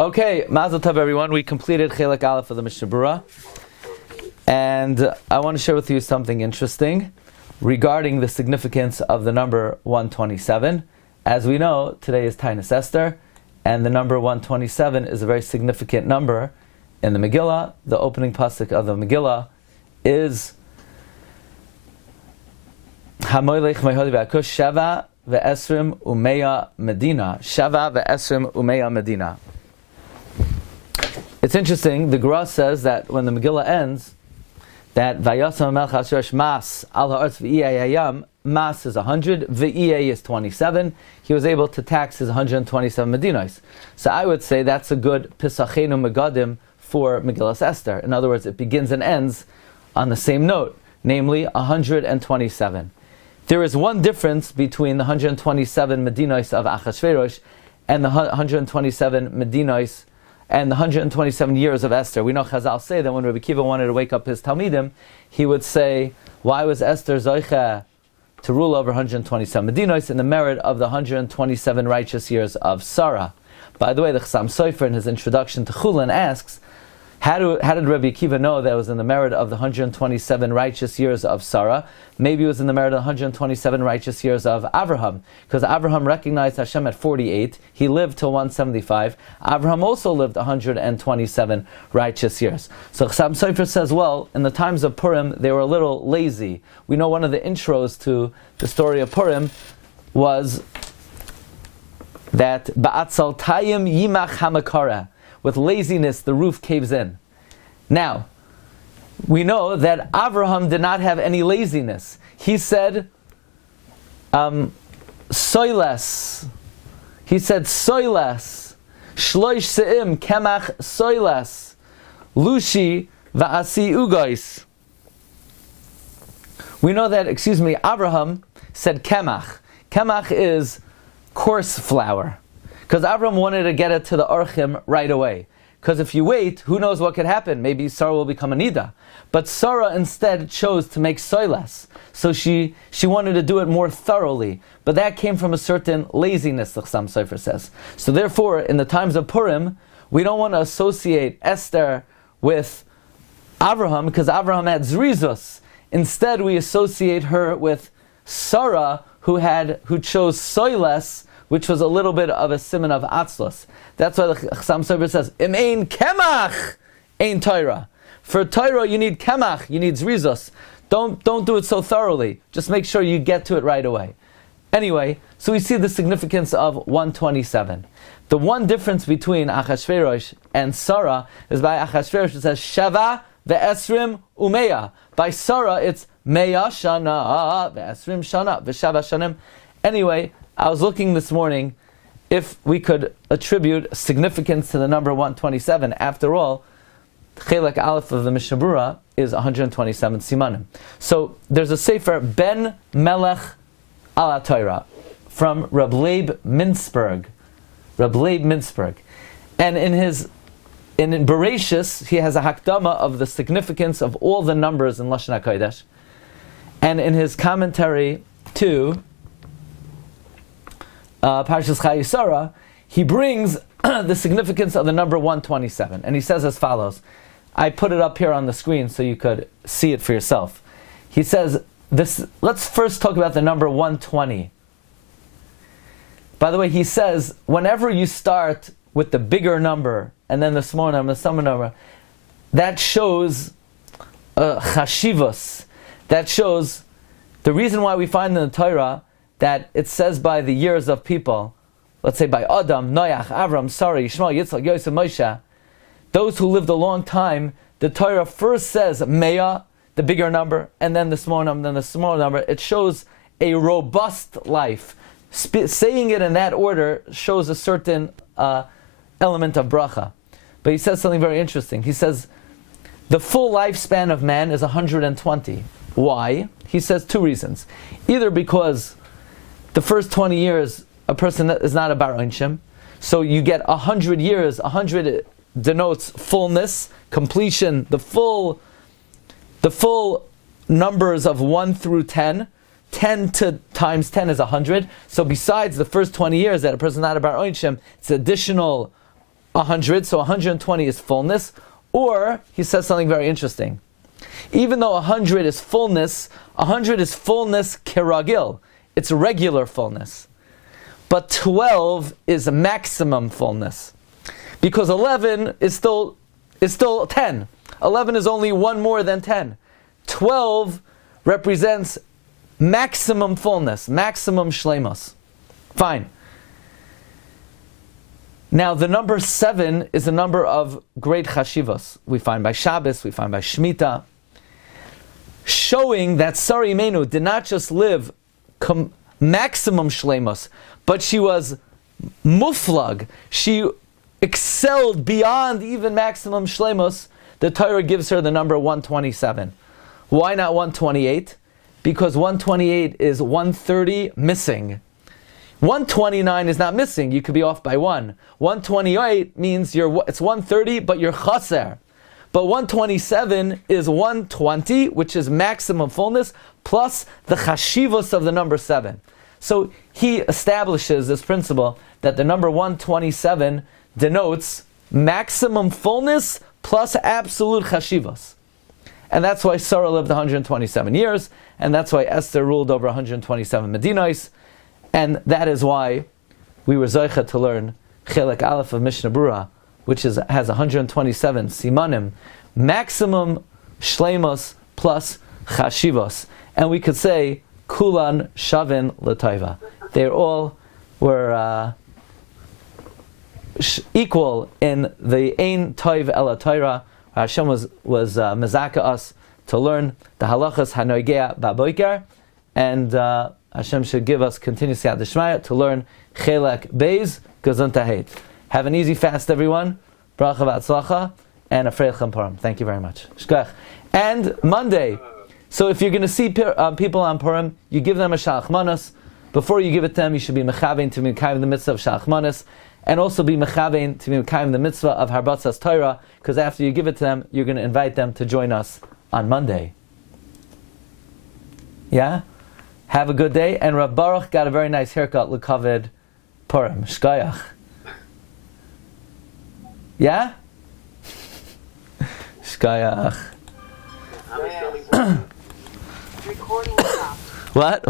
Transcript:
Okay, Mazel Tov everyone. We completed Chelek Alef of the Mishnah Berura, and I want to share with you something interesting regarding the significance of the number 127. As we know, today is Tainis Esther, and the number 127 is a very significant number in the Megillah. The opening pasuk of the Megillah is Hamoilech Mehodi V'Akush Sheva Ve'Esrim Umeya Medina. Sheva Ve'Esrim Umeya Medina. It's interesting, the Gemara says that when the Megillah ends, that Vayasam Melech Asheresh Mas Al Ha'aretz V'Iyayayam, Mas is 100, V'Iyay is 27. He was able to tax his 127 Medinos. So I would say that's a good Pisachenu Megadim for Megillas Esther. In other words, it begins and ends on the same note, namely 127. There is one difference between the 127 Medinos of Achashverosh and the 127 Medinos and the 127 years of Esther. We know Chazal say that when Rabbi Kiva wanted to wake up his Talmidim, he would say, why was Esther Zoicha to rule over 127 Medinos in the merit of the 127 righteous years of Sarah? By the way, the Chassam Sofer in his introduction to Chulin asks, how did Rabbi Akiva know that it was in the merit of the 127 righteous years of Sarah? Maybe it was in the merit of the 127 righteous years of Avraham, because Avraham recognized Hashem at 48. He lived till 175. Avraham also lived 127 righteous years. So Chassam Sofer says, well, in the times of Purim, they were a little lazy. We know one of the intros to the story of Purim was that Ba'atzal Tayim Yimach Hamakara. With laziness, the roof caves in. Now, we know that Avraham did not have any laziness. He said, soiles. He said, soiles. Shloish se'im kemach soiles. Lushi va'asi ugois. We know that, Avraham said kemach. Kemach is coarse flour. Because Avram wanted to get it to the Orchim right away. Because if you wait, who knows what could happen? Maybe Sarah will become a Nida. But Sarah instead chose to make soiles. So she wanted to do it more thoroughly. But that came from a certain laziness, the Chassam Sofer says. So therefore, in the times of Purim, we don't want to associate Esther with Avraham, because Avraham had Zrizus. Instead, we associate her with Sarah, who chose soiles, which was a little bit of a siman of atzlos. That's why the Chassam Sofer says, Im ein kemach, ein Torah. For Torah, you need kemach, you need zrizos. Don't do it so thoroughly. Just make sure you get to it right away. Anyway, so we see the significance of 127. The one difference between Achashverosh and Sarah is by Achashverosh it says, Shava ve'esrim umeya. By Sarah, it's meya shana, ve'esrim shana, ve'shava shanim. Anyway, I was looking this morning if we could attribute significance to the number 127. After all, Chelek Alef of the Mishnah Berura is 127 simanim. So there's a sefer Ben Melech ala Torah from Reb Leib Mintzberg. And in Bereshis, he has a hakdama of the significance of all the numbers in Lashon HaKodesh. And in his commentary to Parshas Chayisara, he brings the significance of the number 127. And he says as follows. I put it up here on the screen so you could see it for yourself. He says, let's first talk about the number 120. By the way, he says, whenever you start with the bigger number, and then the smaller number, the smaller number, that shows chashivos. That shows the reason why we find in the Torah that it says by the years of people, let's say by Adam, Noach, Avram, Sarah, Yishmael, Yitzchak, Yosef, Moshe, those who lived a long time, the Torah first says Meah, the bigger number, and then the smaller number, then the smaller number. It shows a robust life. Saying it in that order shows a certain element of bracha. But he says something very interesting. He says, the full lifespan of man is 120. Why? He says two reasons. Either because the first 20 years, a person is not a bar onshim, so you get 100 years. 100 denotes fullness, completion, the full numbers of 1 through 10. 10 times 10 is 100. So besides the first 20 years that a person is not a bar onshim, it's additional 100, so 120 is fullness. Or, he says something very interesting. Even though 100 is fullness keragil. It's regular fullness. But 12 is maximum fullness. Because 11 is still 10. 11 is only one more than 10. 12 represents maximum fullness, maximum shleimus. Fine. Now, the number 7 is a number of great chashivos. We find by Shabbos, we find by Shemitah, showing that Sari Imenu did not just live maximum shleimus, but she was muflag. She excelled beyond even maximum shleimus. The Torah gives her the number 127. Why not 128? Because 128 is 130 missing. 129 is not missing. You could be off by 1. 128 means it's 130, but you're chaser. But 127 is 120, which is maximum fullness, plus the chashivos of the number 7. So he establishes this principle that the number 127 denotes maximum fullness plus absolute chashivos. And that's why Sarah lived 127 years, and that's why Esther ruled over 127 Medinos, and that is why we were zoicha to learn Chelek Alef of Mishna Berura, which has 127 simanim, maximum shleimus plus chashivos. And we could say, kulan shavin l'taiva. They all were equal in the ein toiv ela Torah. Hashem was mezaka us to learn the halachas hanoigea baboiker, and Hashem should give us continuous yad d'shmaya to learn Chelek Beis Gesundheit. Have an easy fast, everyone. Bracha v'atzlacha and a freilich Purim. Thank you very much. Shkach. And Monday. So if you're going to see people on Purim, you give them a shalach manos. Before you give it to them, you should be mechavein to be mekayim the mitzvah of shalach manos, and also be mechavein to be mekayim the mitzvah of harbatzas Torah, because after you give it to them, you're going to invite them to join us on Monday. Yeah? Have a good day. And Rav Baruch got a very nice haircut, l'kaved Purim. Shkayach. Yeah? Shkayach. Recording stopped. What?